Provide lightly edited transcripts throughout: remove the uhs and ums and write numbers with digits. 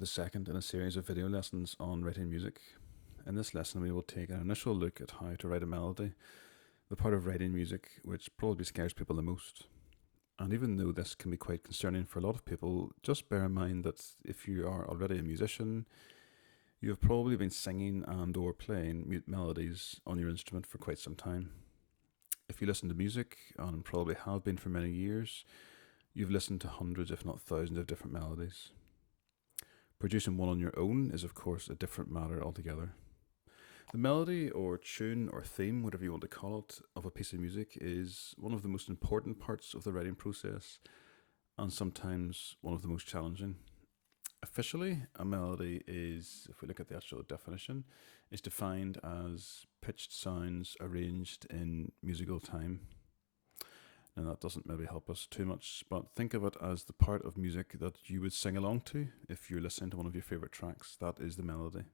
the second in a series of video lessons on writing music. In this lesson we will take an initial look at how to write a melody, the part of writing music which probably scares people the most. And even though this can be quite concerning for a lot of people, just bear in mind that if you are already a musician, you have probably been singing and or playing melodies on your instrument for quite some time. If you listen to music, and probably have been for many years, you've listened to hundreds if not thousands of different melodies. Producing one on your own is of course a different matter altogether. The melody or tune or theme, whatever you want to call it, of a piece of music is one of the most important parts of the writing process and sometimes one of the most challenging. Officially, a melody is, if we look at the actual definition, is defined as pitched sounds arranged in musical time. Now that doesn't maybe help us too much, but think of it as the part of music that you would sing along to if you're listening to one of your favourite tracks. That is the melody.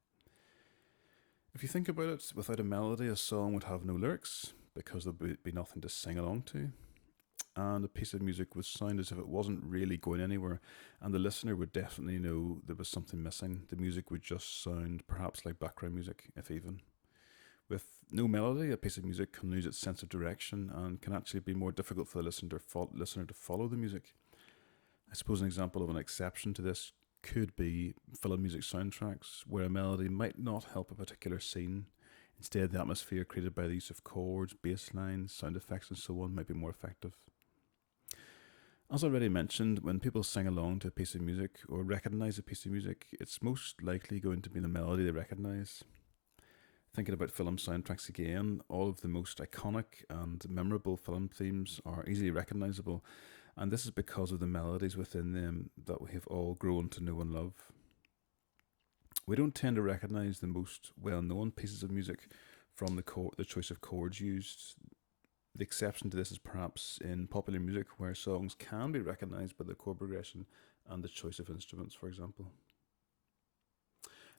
If you think about it, without a melody, a song would have no lyrics because there would be nothing to sing along to. And a piece of music would sound as if it wasn't really going anywhere, and the listener would definitely know there was something missing. The music would just sound perhaps like background music, if even. With no melody, a piece of music can lose its sense of direction and can actually be more difficult for the listener to follow the music. I suppose an example of an exception to this could be film music soundtracks, where a melody might not help a particular scene. Instead, the atmosphere created by the use of chords, bass lines, sound effects and so on might be more effective. As already mentioned, when people sing along to a piece of music or recognise a piece of music, it's most likely going to be the melody they recognise. Thinking about film soundtracks again, all of the most iconic and memorable film themes are easily recognisable, and this is because of the melodies within them that we have all grown to know and love. We don't tend to recognise the most well-known pieces of music from the choice of chords used. The exception to this is perhaps in popular music, where songs can be recognised by the chord progression and the choice of instruments, for example.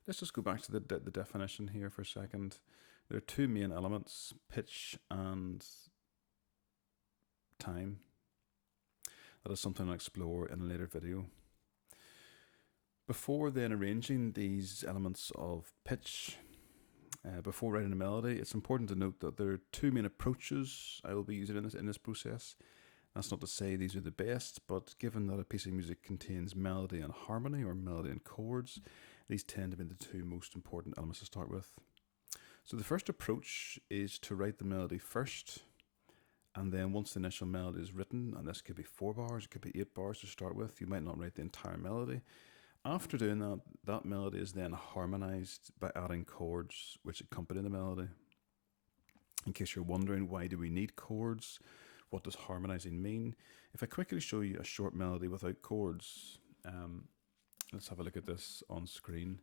Let's just go back to the definition here for a second. There are two main elements, pitch and time. That is something I'll explore in a later video. Before then arranging these elements of pitch, before writing a melody, it's important to note that there are two main approaches I will be using in this process. That's not to say these are the best, but given that a piece of music contains melody and harmony, or melody and chords, these tend to be the two most important elements to start with. So the first approach is to write the melody first, and then once the initial melody is written, and this could be 4 bars, it could be 8 bars to start with, you might not write the entire melody. After doing that, that melody is then harmonised by adding chords which accompany the melody. In case you're wondering, why do we need chords? What does harmonising mean? If I quickly show you a short melody without chords, let's have a look at this on screen.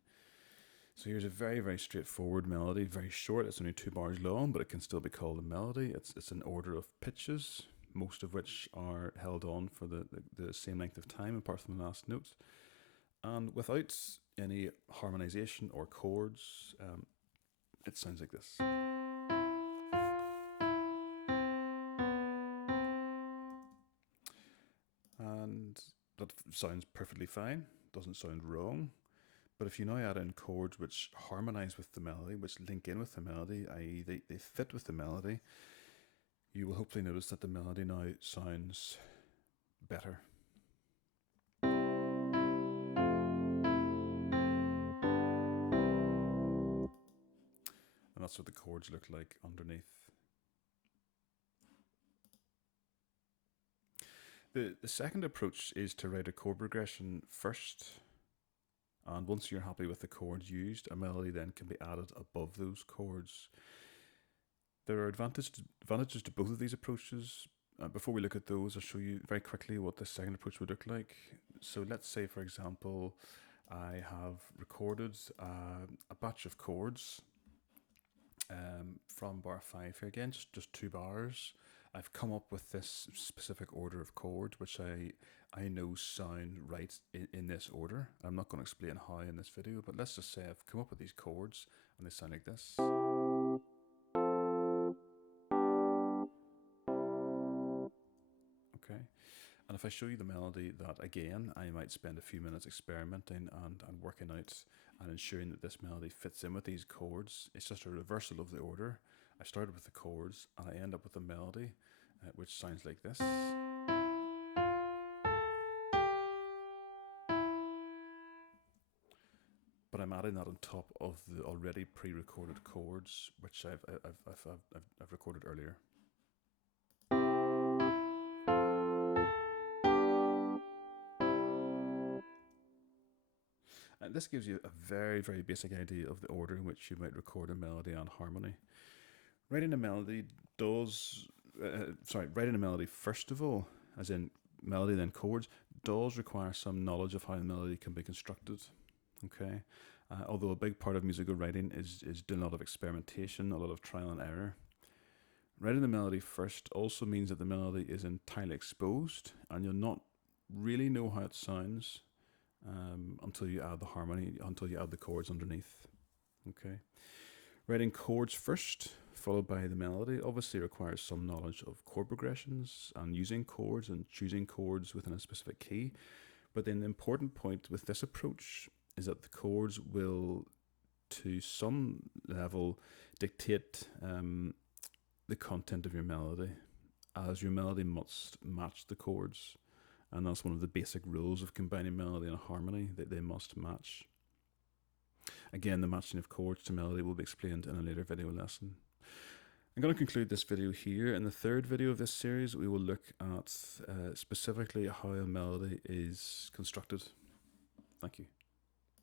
So here's a very, very straightforward melody, very short. It's only 2 bars long, but it can still be called a melody. It's an order of pitches, most of which are held on for the same length of time, apart from the last note. And without any harmonisation or chords, it sounds like this. And that sounds perfectly fine, doesn't sound wrong. But if you now add in chords which harmonise with the melody, which link in with the melody, i.e. they fit with the melody, you will hopefully notice that the melody now sounds better. And that's what the chords look like underneath. The second approach is to write a chord progression first, and once you're happy with the chords used, a melody then can be added above those chords. There are advantages to both of these approaches. Before we look at those, I'll show you very quickly what the second approach would look like. So let's say, for example, I have recorded a batch of chords from bar 5 here. Again, just 2 bars. I've come up with this specific order of chords, which I know sound right in this order. I'm not going to explain how in this video, but let's just say I've come up with these chords and they sound like this. Okay, and And if I show you the melody, that again, I might spend a few minutes experimenting and working out and ensuring that this melody fits in with these chords. It's just a reversal of the order. I started with the chords and I end up with a melody which sounds like this. But I'm adding that on top of the already pre-recorded chords, which I've recorded earlier. And this gives you a very, very basic idea of the order in which you might record a melody and harmony. Writing a melody writing a melody first of all, as in melody then chords, does require some knowledge of how a melody can be constructed. Okay, although a big part of musical writing is doing a lot of experimentation, a lot of trial and error. Writing the melody first also means that the melody is entirely exposed, and you'll not really know how it sounds until you add the harmony, until you add the chords underneath. Okay, writing chords first, followed by the melody, obviously requires some knowledge of chord progressions and using chords and choosing chords within a specific key. But then the important point with this approach is that the chords will, to some level, dictate the content of your melody, as your melody must match the chords. And that's one of the basic rules of combining melody and harmony, that they must match. Again, the matching of chords to melody will be explained in a later video lesson. I'm going to conclude this video here. In the third video of this series, we will look at specifically how a melody is constructed. Thank you.